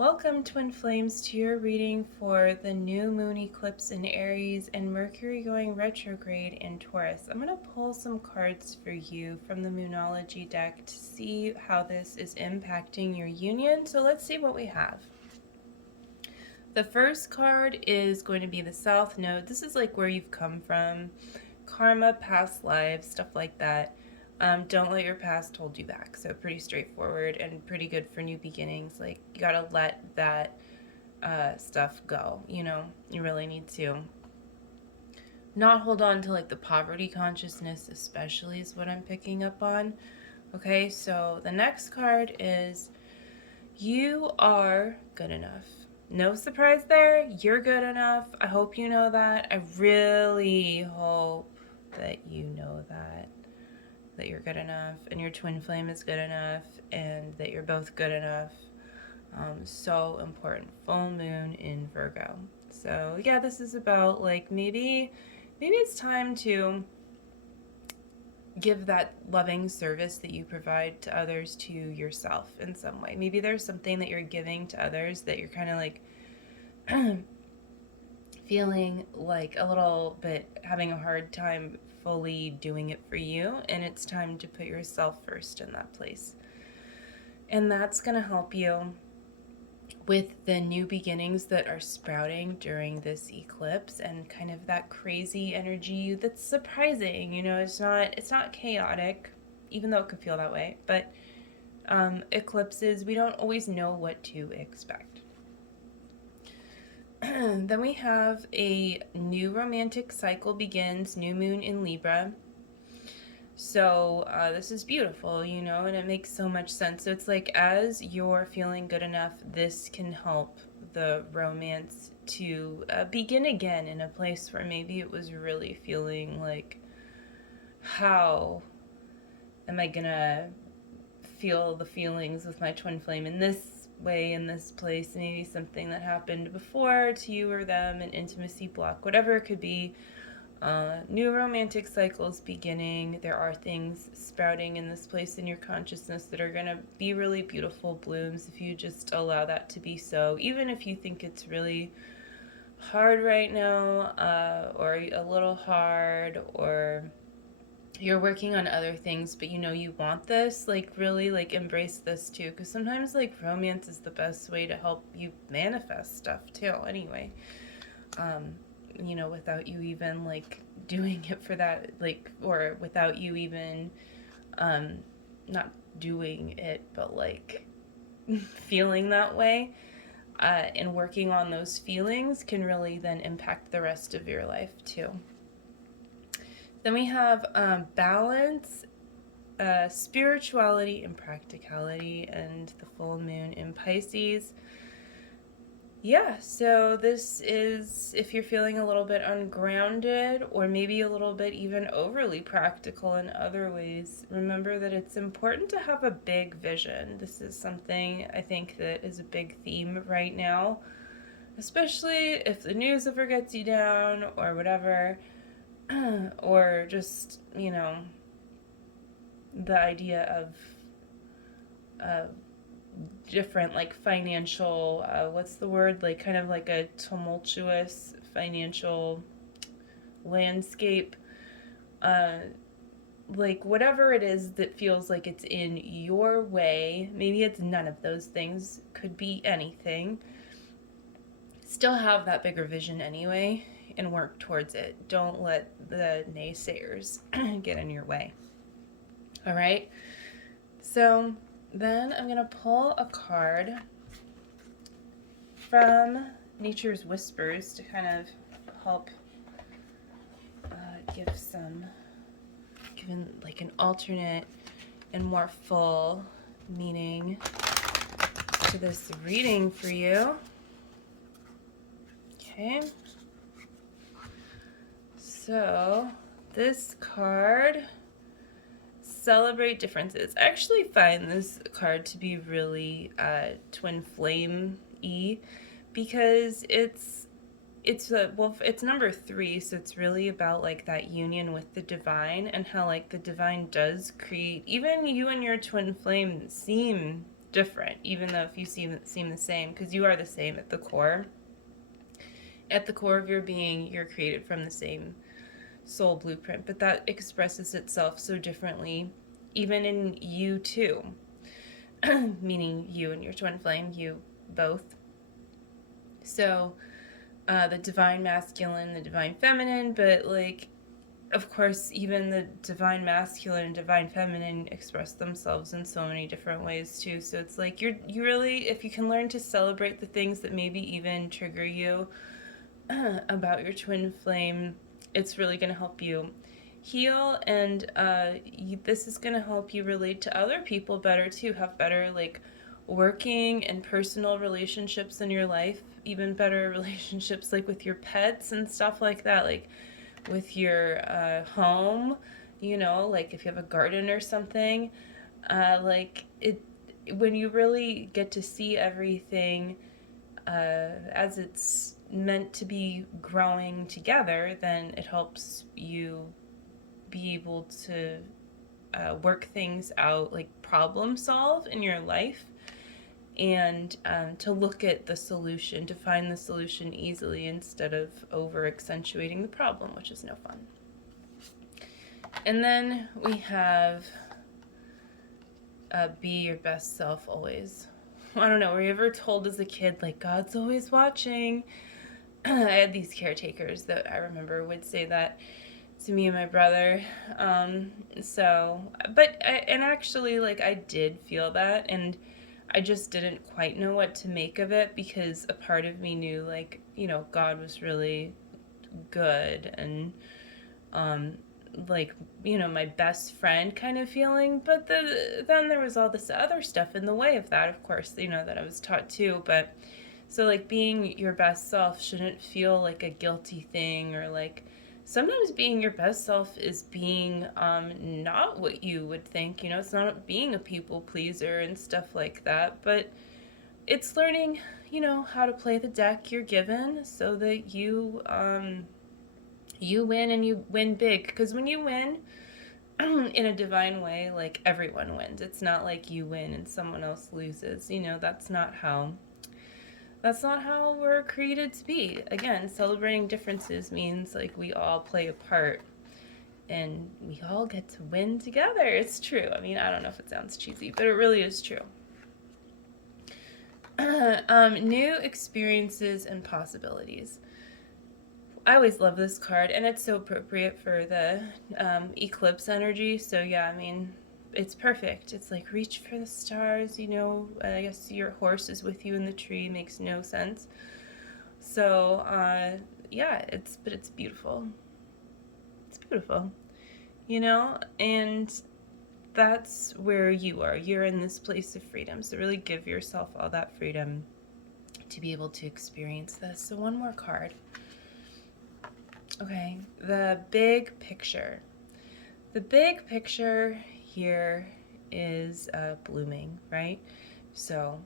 Welcome, Twin Flames, to your reading for the new moon eclipse in Aries and Mercury going retrograde in Taurus. I'm going to pull some cards for you from the Moonology deck to see how this is impacting your union. So let's see what we have. The first card is going to be the South Node. This is like where you've come from, karma, past lives, stuff like that. Don't let your past hold you back. So pretty straightforward and pretty good for new beginnings. Like, you gotta let that stuff go. You really need to not hold on to like the poverty consciousness, especially, is what I'm picking up on. Okay, so the next card is you are good enough. No surprise there. You're good enough. I hope you know that. I really hope that you know that you're good enough and your twin flame is good enough and that you're both good enough. So important. Full moon in Virgo. So yeah, this is about like maybe it's time to give that loving service that you provide to others to yourself in some way. Maybe there's something that you're giving to others that you're kind of like feeling like a little bit having a hard time fully doing it for you, and it's time to put yourself first in that place. And that's going to help you with the new beginnings that are sprouting during this eclipse and kind of that crazy energy that's surprising. It's not chaotic, even though it could feel that way, but eclipses, we don't always know what to expect. Then we have a new romantic cycle begins, new moon in Libra. So this is beautiful, and it makes so much sense. So it's like, as you're feeling good enough, this can help the romance to begin again in a place where maybe it was really feeling like, how am I gonna feel the feelings with my twin flame in this way, in this place? Maybe something that happened before to you or them, an intimacy block, whatever it could be. New romantic cycles beginning. There are things sprouting in this place in your consciousness that are going to be really beautiful blooms if you just allow that to be so. Even if you think it's really hard right now, or a little hard, or you're working on other things, but you want this, like, really, like, embrace this too, because sometimes, like, romance is the best way to help you manifest stuff too, anyway. Without you even like doing it for that, like, or without you even not doing it, but like feeling that way, and working on those feelings can really then impact the rest of your life too. Then we have balance, spirituality and practicality, and the full moon in Pisces. Yeah, so this is if you're feeling a little bit ungrounded or maybe a little bit even overly practical in other ways. Remember that it's important to have a big vision. This is something I think that is a big theme right now, especially if the news ever gets you down or whatever, or just, the idea of different, like, financial, what's the word, like, kind of like a tumultuous financial landscape, like, whatever it is that feels like it's in your way. Maybe it's none of those things, could be anything. Still have that bigger vision anyway and work towards it. Don't let the naysayers get in your way. All right, so then I'm going to pull a card from Nature's Whispers to kind of help give like an alternate and more full meaning to this reading for you. Okay. So this card, celebrate differences. I actually find this card to be really twin flame-y, because it's number 3, so it's really about like that union with the divine, and how like the divine does create, even you and your twin flame seem different, even though if you seem the same, because you are the same at the core. At the core of your being, you're created from the same soul blueprint, but that expresses itself so differently, even in you too. Meaning you and your twin flame, you both. So, the divine masculine, the divine feminine, but like, of course, even the divine masculine and divine feminine express themselves in so many different ways too. So it's like you really, if you can learn to celebrate the things that maybe even trigger you about your twin flame, it's really going to help you heal, and this is going to help you relate to other people better too, have better like working and personal relationships in your life, even better relationships like with your pets and stuff like that, like with your home, you know, like if you have a garden or something, like it, when you really get to see everything as it's meant to be growing together, then it helps you be able to work things out, like problem solve in your life, and to look at the solution, to find the solution easily instead of over accentuating the problem, which is no fun. And then we have be your best self always. I don't know, were you ever told as a kid, like, God's always watching? I had these caretakers that I remember would say that to me and my brother. And actually, like, I did feel that, and I just didn't quite know what to make of it, because a part of me knew, like, you know, God was really good, and like, you know, my best friend kind of feeling, but then there was all this other stuff in the way of that, of course, you know, that I was taught too. But so, like, being your best self shouldn't feel like a guilty thing, or like, sometimes being your best self is being not what you would think, you know, it's not being a people pleaser and stuff like that, but it's learning, you know, how to play the deck you're given so that you you win, and you win big. Because when you win in a divine way, like, everyone wins. It's not like you win and someone else loses. You know, that's not how we're created to be. Again, celebrating differences means, like, we all play a part and we all get to win together. It's true. I mean, I don't know if it sounds cheesy, but it really is true. New experiences and possibilities. I always love this card, and it's so appropriate for the eclipse energy. So yeah, I mean, it's perfect. It's like, reach for the stars, you know. I guess your horse is with you in the tree. Makes no sense. So yeah, it's beautiful. It's beautiful, you know, and that's where you are. You're in this place of freedom. So really give yourself all that freedom to be able to experience this. So one more card. Okay, the big picture. The big picture here is blooming, right? So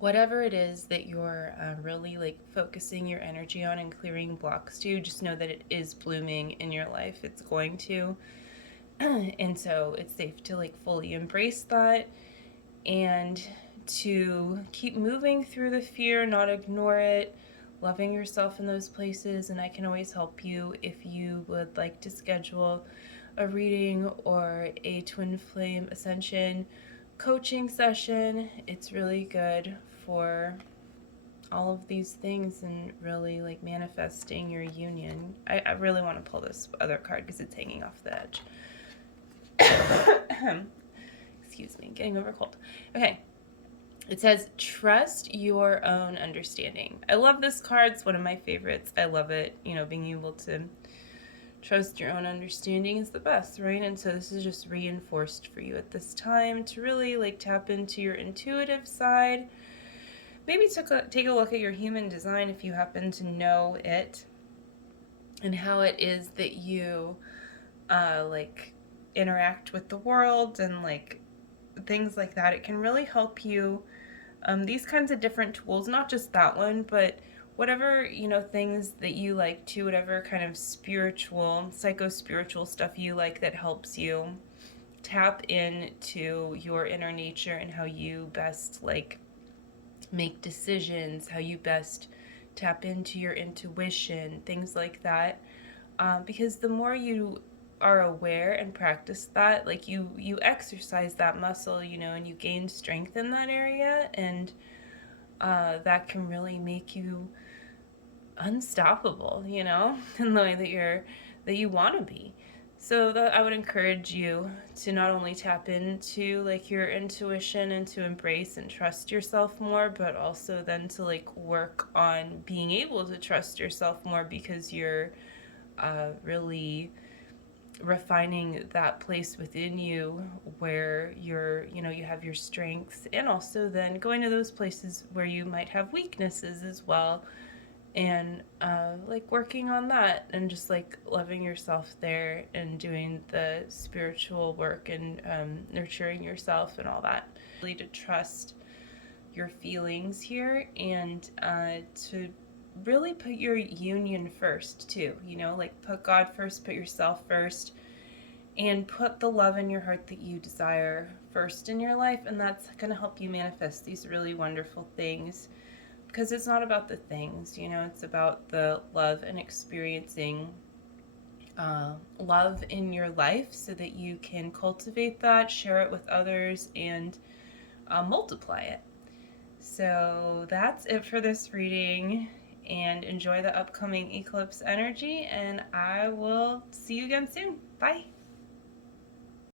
whatever it is that you're really like focusing your energy on and clearing blocks to, just know that it is blooming in your life. It's going to. And so it's safe to like fully embrace that, and to keep moving through the fear, not ignore it, loving yourself in those places. And I can always help you if you would like to schedule a reading or a twin flame ascension coaching session. It's really good for all of these things and really like manifesting your union. I really want to pull this other card because it's hanging off the edge. Excuse me, getting over a cold. Okay. It says, trust your own understanding. I love this card. It's one of my favorites. I love it. You know, being able to trust your own understanding is the best, right? And so this is just reinforced for you at this time to really like tap into your intuitive side. Maybe take a look at your human design if you happen to know it, and how it is that you like interact with the world and like things like that. It can really help you. These kinds of different tools, not just that one, but whatever, you know, things that you like to, whatever kind of spiritual, psycho-spiritual stuff you like that helps you tap into your inner nature and how you best like make decisions, how you best tap into your intuition, things like that. Because the more you are aware and practice that, like you exercise that muscle, you know, and you gain strength in that area, and that can really make you unstoppable, you know, in the way that you want to be. So that I would encourage you to not only tap into like your intuition and to embrace and trust yourself more, but also then to like work on being able to trust yourself more, because you're really refining that place within you where you're, you know, you have your strengths, and also then going to those places where you might have weaknesses as well, and like working on that and just like loving yourself there and doing the spiritual work and nurturing yourself and all that. Really to trust your feelings here, and to really put your union first too, you know, like put God first, put yourself first, and put the love in your heart that you desire first in your life, and that's going to help you manifest these really wonderful things, because it's not about the things, you know, it's about the love and experiencing love in your life so that you can cultivate that, share it with others, and multiply it. So that's it for this reading, and enjoy the upcoming eclipse energy, and I will see you again soon. Bye.